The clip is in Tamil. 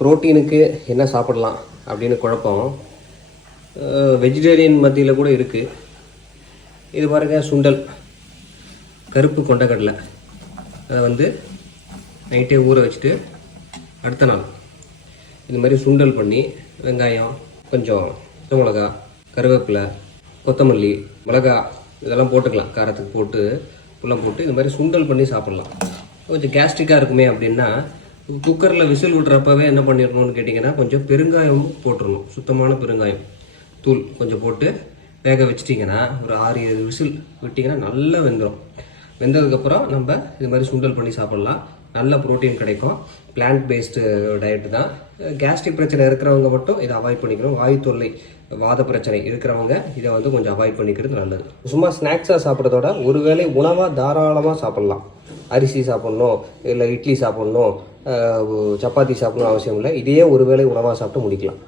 புரோட்டீனுக்கு என்ன சாப்பிடலாம் அப்படின்னு குழப்பம். வெஜிடேரியன் மத்தியில் கூட இருக்குது இது பாருங்க சுண்டல். கருப்பு கொண்டக்கடலை. அதை வந்து நைட்டே ஊற வச்சுட்டு அடுத்த நாள் இது மாதிரி சுண்டல் பண்ணி வெங்காயம் கொஞ்சம் பச்சை மிளகா கருவேப்பிலை கொத்தமல்லி மிளகா இதெல்லாம் போட்டுக்கலாம். காரத்துக்கு போட்டு புல்லாம் போட்டு இது மாதிரி சுண்டல் பண்ணி சாப்பிட்லாம். கொஞ்சம் கேஸ்ட்ரிக்காக இருக்குமே அப்படின்னா குக்கரில் விசில் விட்றப்பவே என்ன பண்ணிடணும்னு கேட்டிங்கன்னா கொஞ்சம் பெருங்காயம் போட்டுடணும் சுத்தமான பெருங்காயம். தூள் கொஞ்சம் போட்டு வேக வச்சிட்டிங்கன்னா ஒரு ஆறு ஏழு விசில் விட்டிங்கன்னா நல்லா வெந்துடும் வெந்ததுக்கப்புறம் நம்ம இது மாதிரி சுண்டல் பண்ணி சாப்பிட்லாம். நல்ல ப்ரோட்டீன் கிடைக்கும். பிளான்ட் பேஸ்டு டயட் தான். கேஸ்ட்ரிக் பிரச்சனை இருக்கிறவங்க மட்டும் இதை அவாய்ட் பண்ணிக்கணும். வாயு தொல்லை வாத பிரச்சனை இருக்கிறவங்க இதை வந்து கொஞ்சம் அவாய்ட் பண்ணிக்கிறது நல்லது. சும்மா ஸ்நாக்ஸாக சாப்பிட்றதோட ஒருவேளை உணவாக தாராளமாக சாப்பிட்லாம். அரிசி சாப்பிட்ணும் இல்லை இட்லி சாப்பிட்ணும் சப்பாத்தி சாப்பிடணும் அவசியம் இல்லை. இதையே ஒருவேளை உணவாக சாப்பிட்டு முடிக்கலாம்.